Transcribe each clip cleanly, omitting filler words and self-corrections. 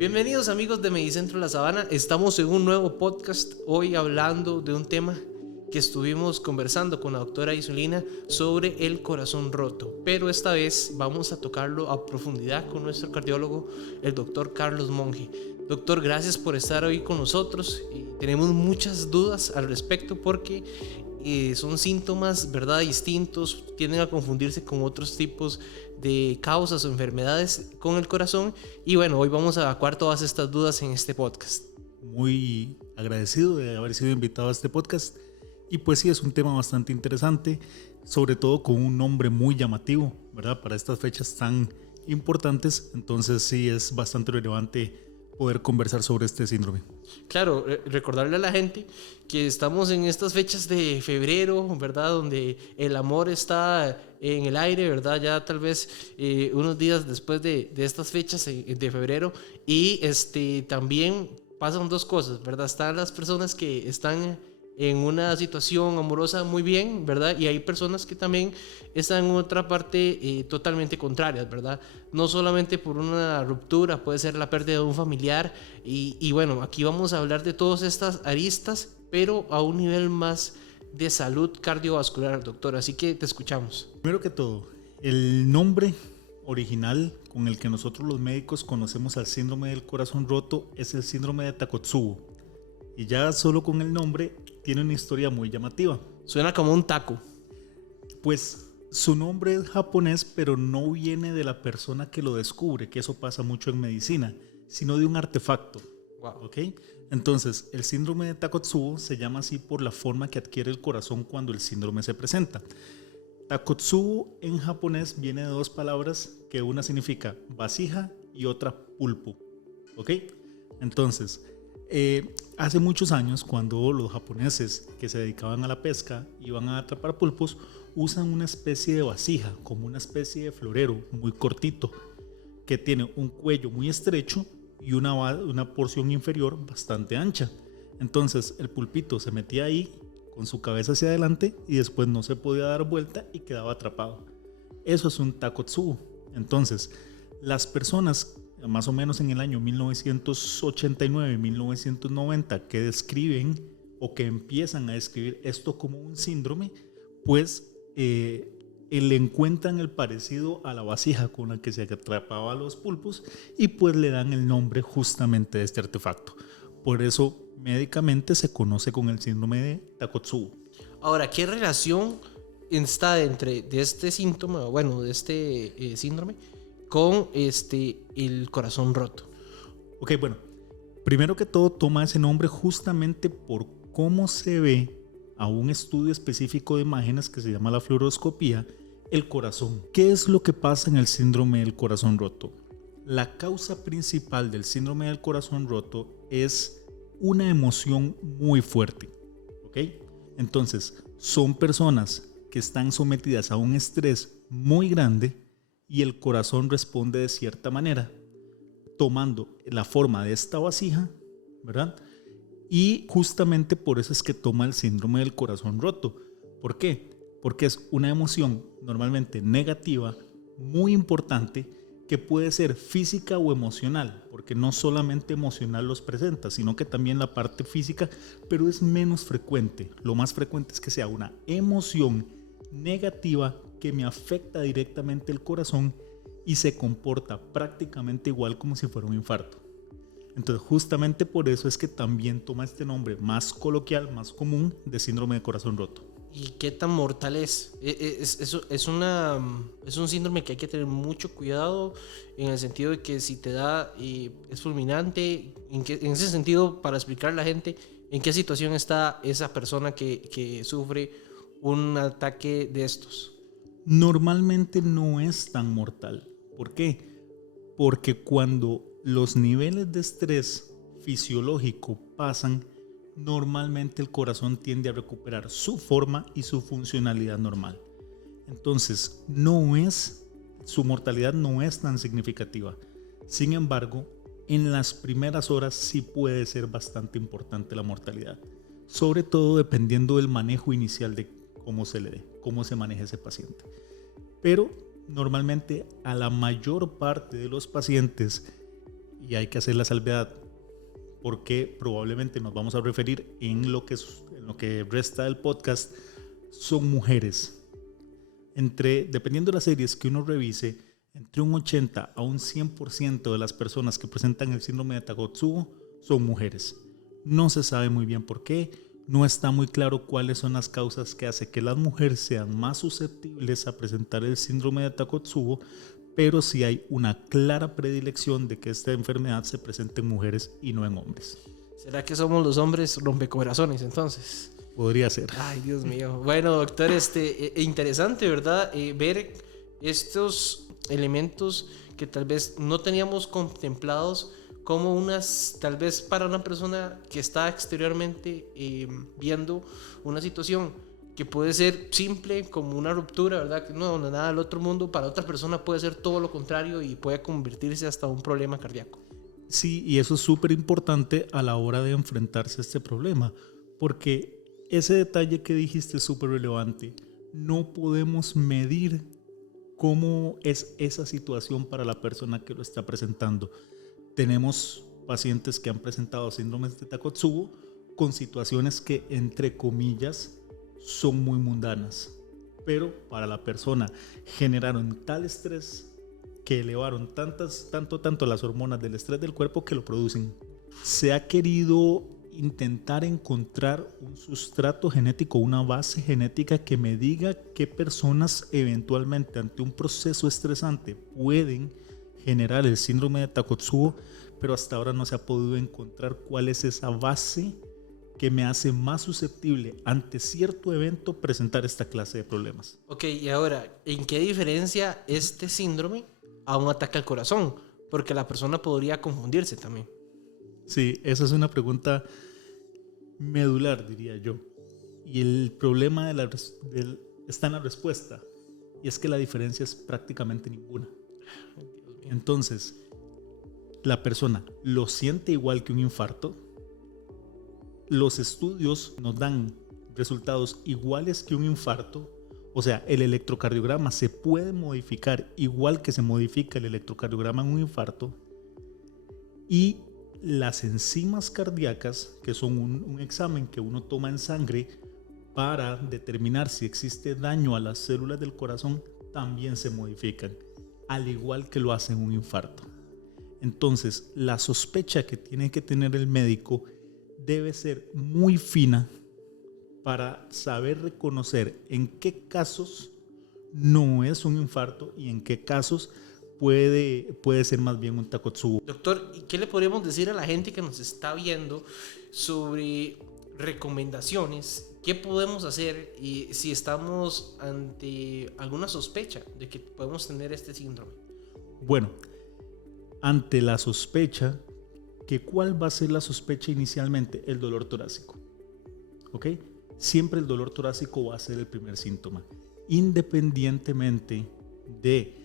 Bienvenidos amigos de Medicentro La Sabana, estamos en un nuevo podcast, hoy hablando de un tema que estuvimos conversando con la doctora Isolina sobre el corazón roto, pero esta vez vamos a tocarlo a profundidad con nuestro cardiólogo, el doctor Carlos Monge. Doctor, gracias por estar hoy con nosotros. Tenemos muchas dudas al respecto porque son síntomas, ¿verdad?, distintos, tienden a confundirse con otros tipos de causas o enfermedades con el corazón. Y bueno, hoy vamos a evacuar todas estas dudas en este podcast. Muy agradecido de haber sido invitado a este podcast. Y pues sí, es un tema bastante interesante, sobre todo con un nombre muy llamativo, ¿verdad? Para estas fechas tan importantes, entonces sí es bastante relevante poder conversar sobre este síndrome. Claro, recordarle a la gente que estamos en estas fechas de febrero, ¿verdad? Donde el amor está en el aire, ¿verdad? Ya tal vez unos días después de estas fechas de febrero. Y también pasan dos cosas, ¿verdad? Están las personas que están en una situación amorosa muy bien, ¿verdad? Y hay personas que también están en otra parte totalmente contrarias, ¿verdad? No solamente por una ruptura, puede ser la pérdida de un familiar. Y bueno, aquí vamos a hablar de todas estas aristas, pero a un nivel más de salud cardiovascular, doctor. Así que te escuchamos. Primero que todo, el nombre original con el que nosotros los médicos conocemos al síndrome del corazón roto es el síndrome de Takotsubo. Y ya solo con el nombre tiene una historia muy llamativa. Suena como un taco. Pues su nombre es japonés, pero no viene de la persona que lo descubre, que eso pasa mucho en medicina, sino de un artefacto. Wow. ¿Ok? Entonces, el síndrome de Takotsubo se llama así por la forma que adquiere el corazón cuando el síndrome se presenta. Takotsubo en japonés viene de dos palabras, que una significa vasija y otra pulpo. ¿Ok? Entonces, hace muchos años, cuando los japoneses que se dedicaban a la pesca iban a atrapar pulpos, usan una especie de vasija, como una especie de florero muy cortito, que tiene un cuello muy estrecho y una porción inferior bastante ancha. Entonces el pulpito se metía ahí con su cabeza hacia adelante y después no se podía dar vuelta y quedaba atrapado. Eso es un Takotsubo. Entonces, las personas más o menos en el año 1989-1990 que describen o que empiezan a describir esto como un síndrome, pues le encuentran el parecido a la vasija con la que se atrapaba a los pulpos y pues le dan el nombre justamente de este artefacto. Por eso médicamente se conoce con el síndrome de Takotsubo. Ahora, ¿qué relación está de este síntoma, bueno, de este síndrome con el corazón roto? Ok, bueno, primero que todo toma ese nombre justamente por cómo se ve a un estudio específico de imágenes que se llama la fluoroscopía, el corazón. ¿Qué es lo que pasa en el síndrome del corazón roto? La causa principal del síndrome del corazón roto es una emoción muy fuerte, ¿ok? Entonces, son personas que están sometidas a un estrés muy grande y el corazón responde de cierta manera, tomando la forma de esta vasija, ¿verdad? Y justamente por eso es que toma el síndrome del corazón roto. ¿Por qué? Porque es una emoción normalmente negativa, muy importante, que puede ser física o emocional, porque no solamente emocional los presenta, sino que también la parte física, pero es menos frecuente. Lo más frecuente es que sea una emoción negativa que me afecta directamente el corazón y se comporta prácticamente igual como si fuera un infarto. Entonces justamente por eso es que también toma este nombre más coloquial, más común de síndrome de corazón roto. ¿Y qué tan mortal es? Es un síndrome que hay que tener mucho cuidado en el sentido de que si te da es fulminante. En ese sentido, para explicar a la gente en qué situación está esa persona que sufre un ataque de estos. Normalmente no es tan mortal. ¿Por qué? Porque cuando los niveles de estrés fisiológico pasan, normalmente el corazón tiende a recuperar su forma y su funcionalidad normal. Entonces, su mortalidad no es tan significativa. Sin embargo, en las primeras horas sí puede ser bastante importante la mortalidad, sobre todo dependiendo del manejo inicial de cómo se le dé, cómo se maneja ese paciente. Pero normalmente a la mayor parte de los pacientes y hay que hacer la salvedad porque probablemente nos vamos a referir en lo que resta del podcast, son mujeres. Dependiendo de las series que uno revise, entre un 80 a un 100% de las personas que presentan el síndrome de Takotsubo son mujeres. No se sabe muy bien por qué, no está muy claro cuáles son las causas que hacen que las mujeres sean más susceptibles a presentar el síndrome de Takotsubo, pero sí hay una clara predilección de que esta enfermedad se presente en mujeres y no en hombres. ¿Será que somos los hombres rompecorazones entonces? Podría ser. Ay, Dios mío. Bueno, doctor, interesante, ¿verdad? Ver estos elementos que tal vez no teníamos contemplados como tal vez para una persona que está exteriormente viendo una situación que puede ser simple como una ruptura, ¿verdad? Que no, nada del otro mundo, para otra persona puede ser todo lo contrario y puede convertirse hasta un problema cardíaco. Sí, y eso es súper importante a la hora de enfrentarse a este problema, porque ese detalle que dijiste es súper relevante. No podemos medir cómo es esa situación para la persona que lo está presentando. Tenemos pacientes que han presentado síndromes de Takotsubo con situaciones que, entre comillas, son muy mundanas, pero para la persona generaron tal estrés que elevaron tanto las hormonas del estrés del cuerpo que lo producen. Se ha querido intentar encontrar un sustrato genético, una base genética que me diga qué personas eventualmente ante un proceso estresante pueden generar el síndrome de Takotsubo, pero hasta ahora no se ha podido encontrar cuál es esa base que me hace más susceptible ante cierto evento presentar esta clase de problemas. Ok, y ahora, ¿en qué diferencia este síndrome a un ataque al corazón? Porque la persona podría confundirse también. Sí, esa es una pregunta medular, diría yo. Y el problema está en la respuesta. Y es que la diferencia es prácticamente ninguna. Entonces, la persona lo siente igual que un infarto. Los estudios nos dan resultados iguales que un infarto. O sea, el electrocardiograma se puede modificar igual que se modifica el electrocardiograma en un infarto. Y las enzimas cardíacas, que son un examen que uno toma en sangre para determinar si existe daño a las células del corazón, también se modifican, al igual que lo hace en un infarto. Entonces, la sospecha que tiene que tener el médico debe ser muy fina para saber reconocer en qué casos no es un infarto y en qué casos puede ser más bien un Takotsubo. Doctor, ¿y qué le podríamos decir a la gente que nos está viendo sobre recomendaciones? ¿Qué podemos hacer y si estamos ante alguna sospecha de que podemos tener este síndrome? Bueno, ante la sospecha, ¿cuál va a ser la sospecha inicialmente? El dolor torácico. ¿Ok? Siempre el dolor torácico va a ser el primer síntoma, independientemente de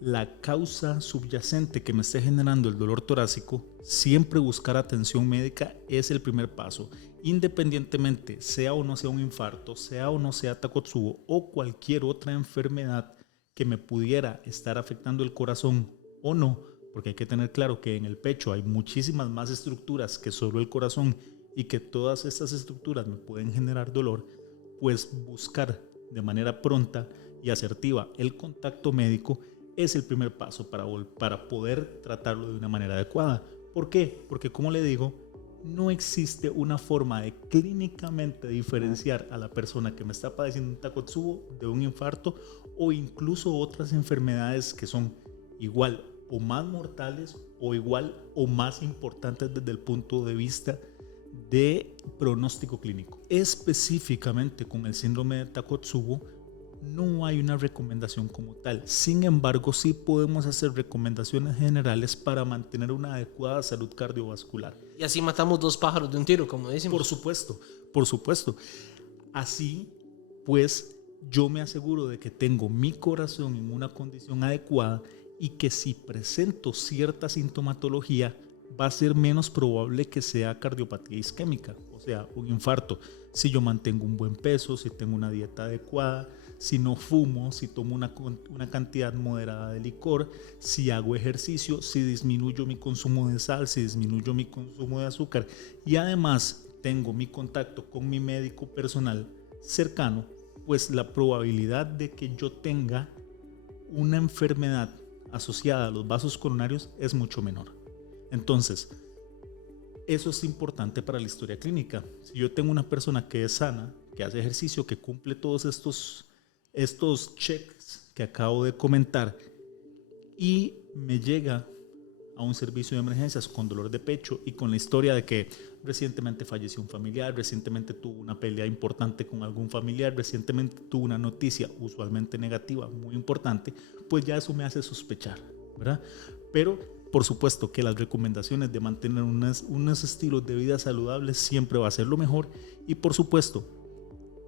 la causa subyacente que me esté generando el dolor torácico. Siempre buscar atención médica es el primer paso, independientemente sea o no sea un infarto, sea o no sea Takotsubo o cualquier otra enfermedad que me pudiera estar afectando el corazón o no, porque hay que tener claro que en el pecho hay muchísimas más estructuras que solo el corazón y que todas estas estructuras me pueden generar dolor. Pues buscar de manera pronta y asertiva el contacto médico es el primer paso para poder tratarlo de una manera adecuada. ¿Por qué? Porque, como le digo, no existe una forma de clínicamente diferenciar a la persona que me está padeciendo un Takotsubo de un infarto o incluso otras enfermedades que son igual o más mortales o igual o más importantes desde el punto de vista de pronóstico clínico. Específicamente con el síndrome de Takotsubo no hay una recomendación como tal. Sin embargo, sí podemos hacer recomendaciones generales para mantener una adecuada salud cardiovascular. Y así matamos dos pájaros de un tiro, como decimos. Por supuesto. Así, pues, yo me aseguro de que tengo mi corazón en una condición adecuada y que si presento cierta sintomatología, va a ser menos probable que sea cardiopatía isquémica, o sea, un infarto. Si yo mantengo un buen peso, si tengo una dieta adecuada, si no fumo, si tomo una cantidad moderada de licor, si hago ejercicio, si disminuyo mi consumo de sal, si disminuyo mi consumo de azúcar y además tengo mi contacto con mi médico personal cercano, pues la probabilidad de que yo tenga una enfermedad asociada a los vasos coronarios es mucho menor. Entonces, eso es importante para la historia clínica. Si yo tengo una persona que es sana, que hace ejercicio, que cumple todos estos checks que acabo de comentar y me llega a un servicio de emergencias con dolor de pecho y con la historia de que recientemente falleció un familiar, recientemente tuvo una pelea importante con algún familiar, recientemente tuvo una noticia usualmente negativa muy importante, pues ya eso me hace sospechar, ¿verdad? Pero por supuesto que las recomendaciones de mantener unos estilos de vida saludables siempre va a ser lo mejor y por supuesto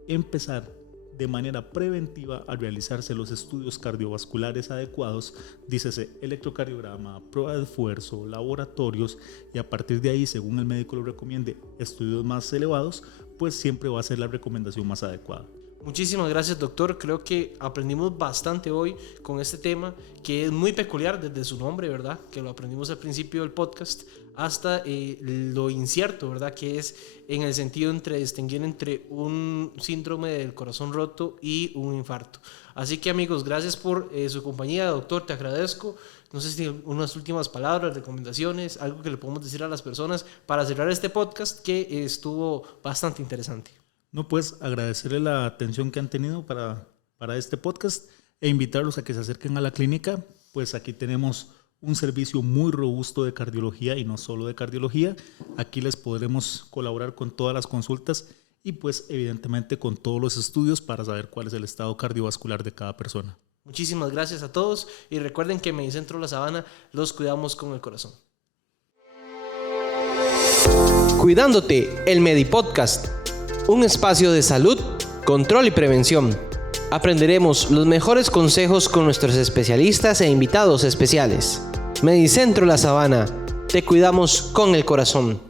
empezar de manera preventiva a realizarse los estudios cardiovasculares adecuados, dícese electrocardiograma, prueba de esfuerzo, laboratorios y a partir de ahí, según el médico lo recomiende, estudios más elevados, pues siempre va a ser la recomendación más adecuada. Muchísimas gracias, doctor. Creo que aprendimos bastante hoy con este tema que es muy peculiar desde su nombre, ¿verdad? Que lo aprendimos al principio del podcast hasta lo incierto, ¿verdad? Que es en el sentido entre distinguir entre un síndrome del corazón roto y un infarto. Así que amigos, gracias por su compañía, doctor, te agradezco. No sé si unas últimas palabras, recomendaciones, algo que le podemos decir a las personas para cerrar este podcast que estuvo bastante interesante. No, pues agradecerle la atención que han tenido para este podcast e invitarlos a que se acerquen a la clínica, pues aquí tenemos un servicio muy robusto de cardiología y no solo de cardiología. Aquí les podremos colaborar con todas las consultas y pues evidentemente con todos los estudios para saber cuál es el estado cardiovascular de cada persona. Muchísimas gracias a todos y recuerden que en Medicentro La Sabana los cuidamos con el corazón. Cuidándote, el Medipodcast. Un espacio de salud, control y prevención. Aprenderemos los mejores consejos con nuestros especialistas e invitados especiales. Medicentro La Sabana. Te cuidamos con el corazón.